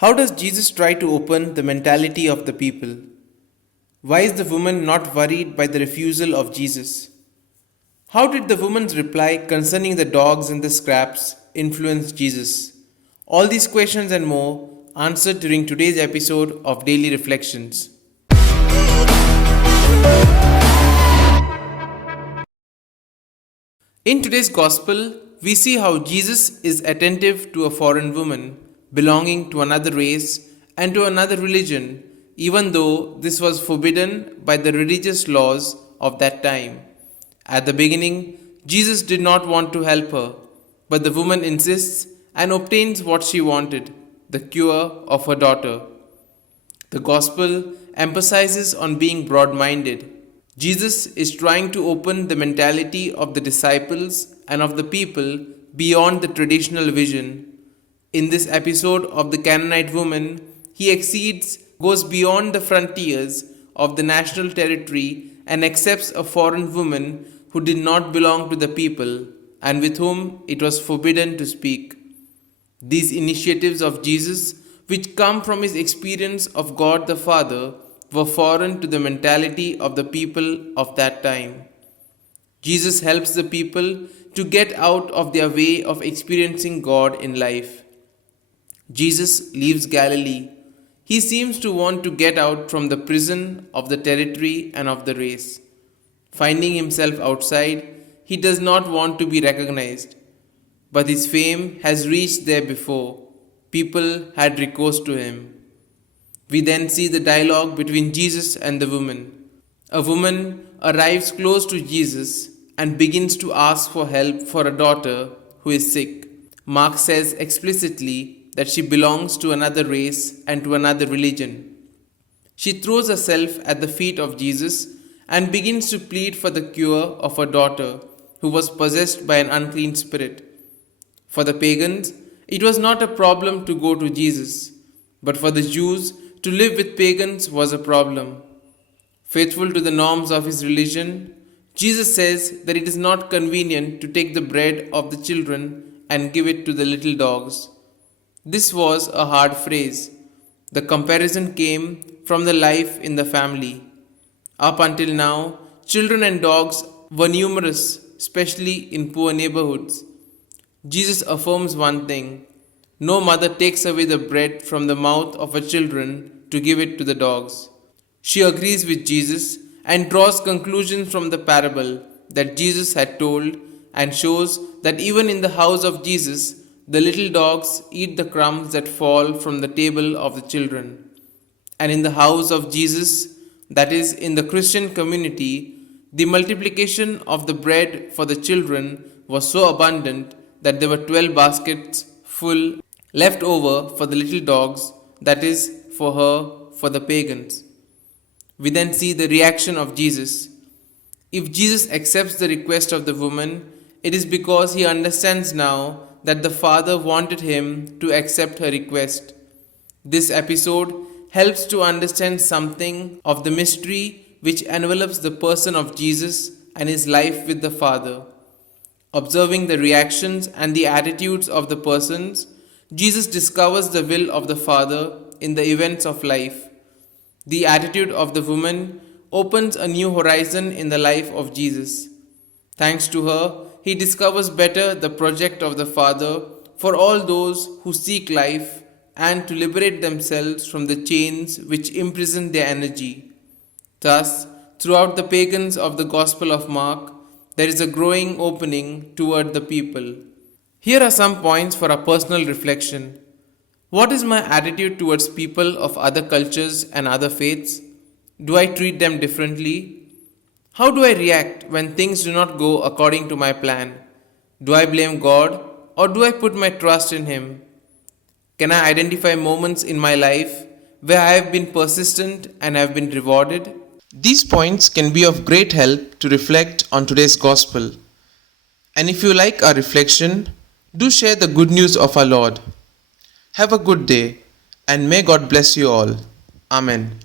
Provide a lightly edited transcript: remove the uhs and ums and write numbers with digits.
How does Jesus try to open the mentality of the people? Why is the woman not worried by the refusal of Jesus? How did the woman's reply concerning the dogs and the scraps influence Jesus? All these questions and more answered during today's episode of Daily Reflections. In today's Gospel, we see how Jesus is attentive to a foreign woman belonging to another race and to another religion, even though this was forbidden by the religious laws of that time. At the beginning, Jesus did not want to help her, but the woman insists and obtains what she wanted, the cure of her daughter. The Gospel emphasizes on being broad minded. Jesus is trying to open the mentality of the disciples and of the people beyond the traditional vision. In this episode of the Canaanite woman, he goes beyond the frontiers of the national territory and accepts a foreign woman who did not belong to the people and with whom it was forbidden to speak. These initiatives of Jesus, which come from his experience of God the Father, were foreign to the mentality of the people of that time. Jesus helps the people to get out of their way of experiencing God in life. Jesus leaves Galilee. He seems to want to get out from the prison of the territory and of the race. Finding himself outside, he does not want to be recognized. But his fame has reached there before. People had recourse to him. We then see the dialogue between Jesus and the woman. A woman arrives close to Jesus and begins to ask for help for a daughter who is sick. Mark says explicitly that she belongs to another race and to another religion. She throws herself at the feet of Jesus and begins to plead for the cure of her daughter who was possessed by an unclean spirit. For the pagans, it was not a problem to go to Jesus, but for the Jews, to live with pagans was a problem. Faithful to the norms of his religion, Jesus says that it is not convenient to take the bread of the children and give it to the little dogs. This was a hard phrase. The comparison came from the life in the family. Up until now, children and dogs were numerous, especially in poor neighborhoods. Jesus affirms one thing: no mother takes away the bread from the mouth of her children to give it to the dogs. She agrees with Jesus and draws conclusions from the parable that Jesus had told and shows that even in the house of Jesus, the little dogs eat the crumbs that fall from the table of the children. And in the house of Jesus, that is, in the Christian community, the multiplication of the bread for the children was so abundant that there were 12 baskets full left over for the little dogs, that is, for the pagans. We then see the reaction of Jesus. If Jesus accepts the request of the woman, it is because he understands now that the Father wanted him to accept her request. This episode helps to understand something of the mystery which envelops the person of Jesus and his life with the Father. Observing the reactions and the attitudes of the persons, Jesus discovers the will of the Father in the events of life. The attitude of the woman opens a new horizon in the life of Jesus. Thanks to her, he discovers better the project of the Father for all those who seek life and to liberate themselves from the chains which imprison their energy. Thus, throughout the pagans of the Gospel of Mark, there is a growing opening toward the people. Here are some points for a personal reflection. What is my attitude towards people of other cultures and other faiths? Do I treat them differently? How do I react when things do not go according to my plan? Do I blame God or do I put my trust in Him? Can I identify moments in my life where I have been persistent and have been rewarded? These points can be of great help to reflect on today's Gospel. And if you like our reflection, do share the good news of our Lord. Have a good day and may God bless you all. Amen.